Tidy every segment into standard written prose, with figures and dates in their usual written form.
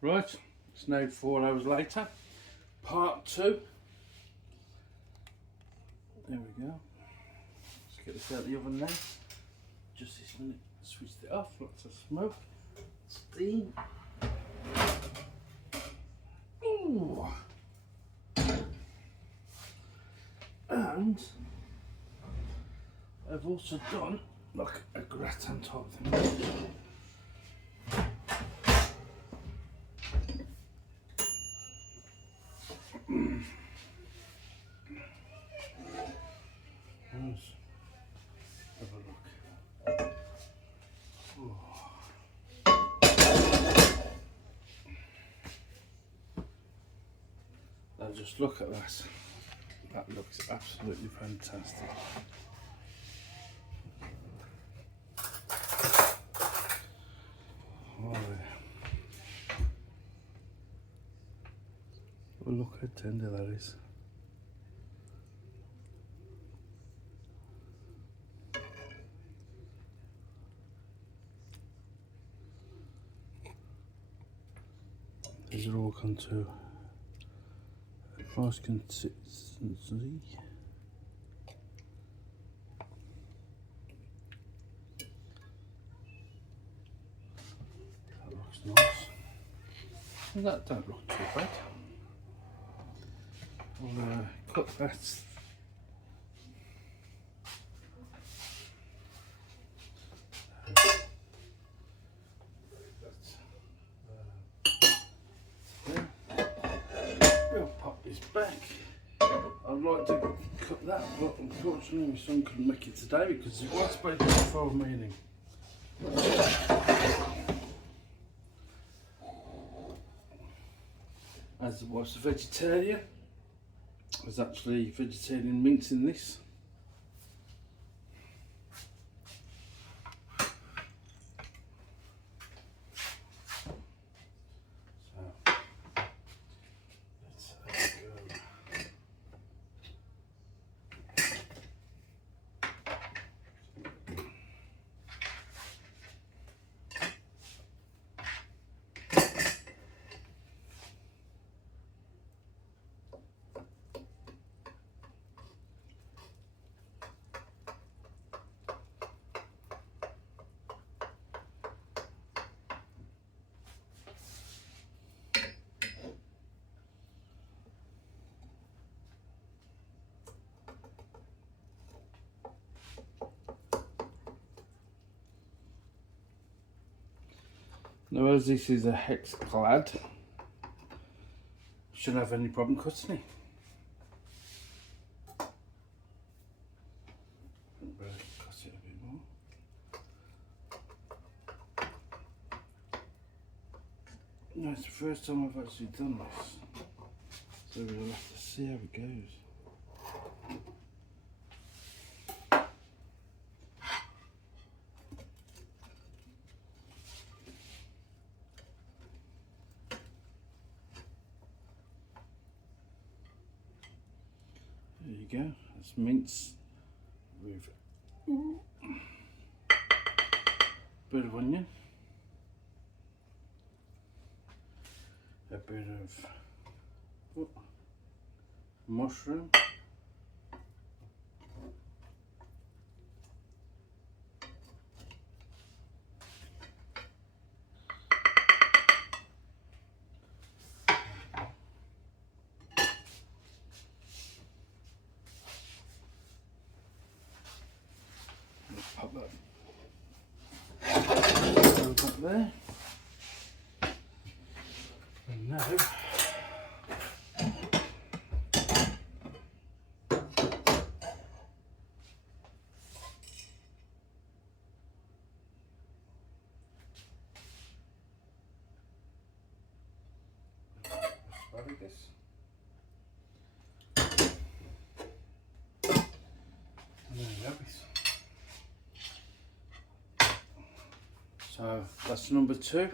Right, it's now 4 hours later. Part 2. There we go. Let's get this out of the oven now. Just this minute, switched it off. Lots of smoke, steam. Ooh. And I've also done like a gratin type thing. Let's have a look. Now just look at that. That looks absolutely fantastic. Oh, yeah. Oh, look how tender that is. These are all gone to a nice consistency. That looks nice. And that don't look too bad. I'll cut that. We'll pop this back. I'd like to cut that, but unfortunately my son couldn't make it today because he was supposed to be for a meeting. As the wife's a vegetarian, there's actually vegetarian mince in this. Now, as this is a hex clad, shouldn't have any problem cutting it. Cut it a bit more. No, it's the first time I've actually done this, so we'll have to see how it goes. There you go, that's mince with a bit of onion, a bit of mushroom, pop that up there, and now asparagus. And there we go. So that's number 2.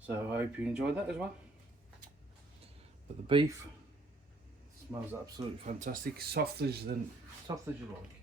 So I hope you enjoyed that as well. But the beef smells absolutely fantastic, soft as you like.